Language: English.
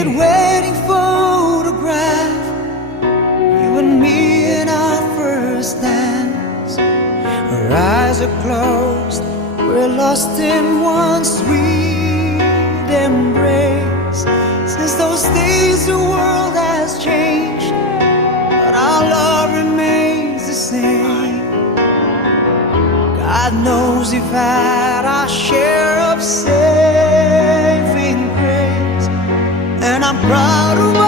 faded wedding photograph, you and me in our first dance. Our eyes are closed, we're lost in one sweet embrace. Since those days the world has changed, but our love remains the same. God knows we've had our share of saving grace, and I'm proud of